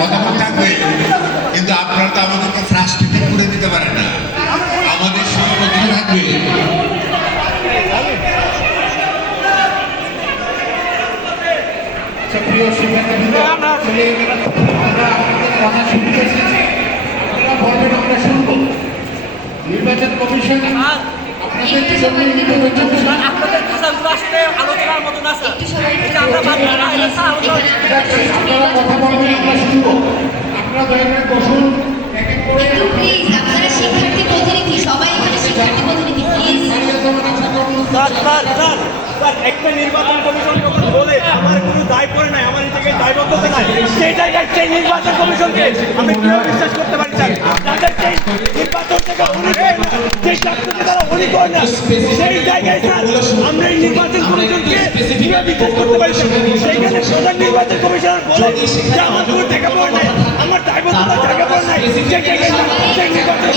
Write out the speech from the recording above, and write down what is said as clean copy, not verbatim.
মতামত থাকবে, কিন্তু আপনারা তো আমাদেরকে ফ্রাস্ট্রেটেড করে দিতে পারেন না। আমাদের সীমাবদ্ধতা থাকবে। প্রিয় শিক্ষার্থীবৃন্দ, আমরা আপনাদের কথা শুনতে এসেছি, আপনারা বলবেন আমরা শুনবো। নির্বাচন কমিশন আপনাদের জন্য আপনাদের ভাষাগুলো আসলে আলোচনার মতো না স্যার, এটা আমরা মানব না, এটা স্যার আপনারা কথা বলবেন আমরা শুনবো। আপনারা দয়া করে বসুন, এক এক করে প্লিজ আপনারা শিক্ষার্থী প্রতিনিধি, সবাই এখানে শিক্ষার্থী প্রতিনিধি, প্লিজ। স্যার একটা নির্বাচন কমিশন যখন বলে আমার কোনো দায় পড়ে নাই, আমার নিজেকে দায়বদ্ধতা নাই, সেই জায়গায় সেই নির্বাচন কমিশনকে আমি কিভাবে বিশ্বাস করতে পারি স্যার? তাদের সেই নির্বাচন থেকে উনি করে না, যে স্বার্থকে তারা উনি করে না, সেই জায়গায় স্যার আমরা এই নির্বাচন কমিশনকে কিভাবে বিশ্বাস করতে পারি স্যার? সেইখানে প্রধান নির্বাচন কমিশনার বলে যে আমার কোনো টাকা পড়ে নাই, আমার দায়বদ্ধতা টাকা পড়ে নাই, সেই জায়গায় সেই নির্বাচন